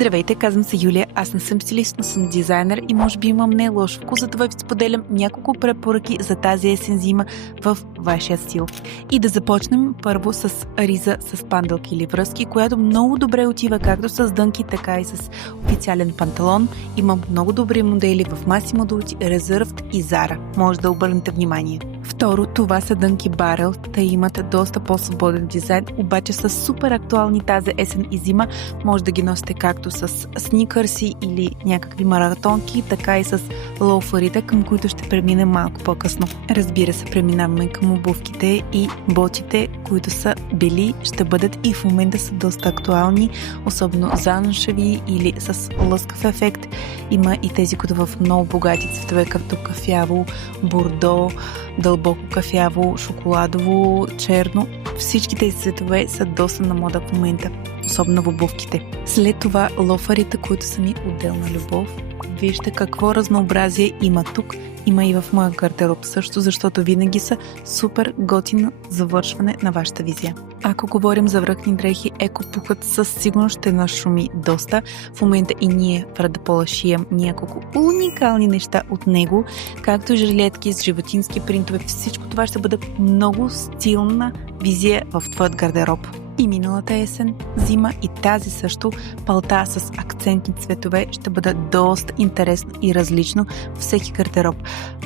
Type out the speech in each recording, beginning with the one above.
Здравейте, казвам се Юлия, аз не съм стилист, но съм дизайнер и може би имам не лош вкус, затова ви споделям няколко препоръки за тази есен-зима в вашия стил. И да започнем първо с риза с панделки или връзки, която много добре отива както с дънки, така и с официален панталон. Имам много добри модели в Massimo Dutti, Reserved и Zara. Може да обърнете внимание. Второ, това са дънки Barrel. Те имат доста по-свободен дизайн, обаче са супер актуални тази есен и зима. Може да ги носите както с сникърси или някакви маратонки, така и с лоуфърите, към които ще преминем малко по-късно. Разбира се, преминаваме към обувките и ботите, които са бели, ще бъдат и в момента са доста актуални, особено замшеви или с лъскав ефект. Има и тези, които в много богати цветове, като кафяво, бордо, дълбоко кафяво, шоколадово, черно. Всички тези цветове са доста на мода в момента, особено в обувките. След това лофарите, които са ми отделна любов. Вижте какво разнообразие има тук. Има и в моя гардероб също, защото винаги са супер готино завършване на вашата визия. Ако говорим за връхни дрехи, екопухът със сигурност ще нашуми доста. В момента и ние в Радапола шием няколко уникални неща от него, както жилетки с животински принтове. Всичко това ще бъде много стилна визия в твоят гардероб. И миналата есен, зима и тази също, палта с акцентни цветове ще бъде доста интересно и различно всеки гардероб.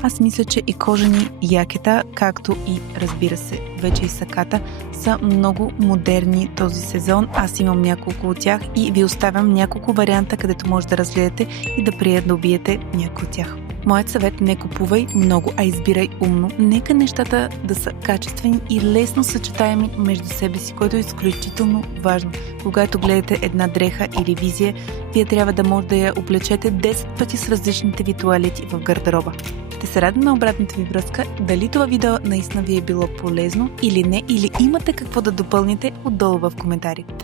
Аз мисля, че и кожени якета, както и, разбира се, вече и саката, са много модерни този сезон. Аз имам няколко от тях и ви оставям няколко варианта, където може да разгледате и да добиете някой от тях. Моят съвет: не купувай много, а избирай умно. Нека нещата да са качествени и лесно съчетаеми между себе си, което е изключително важно. Когато гледате една дреха или визия, вие трябва да може да я облечете 10 пъти с различните ви тоалети в гардероба. Ще се радвам на обратната ви връзка, дали това видео наистина ви е било полезно или не, или имате какво да допълните отдолу в коментарите.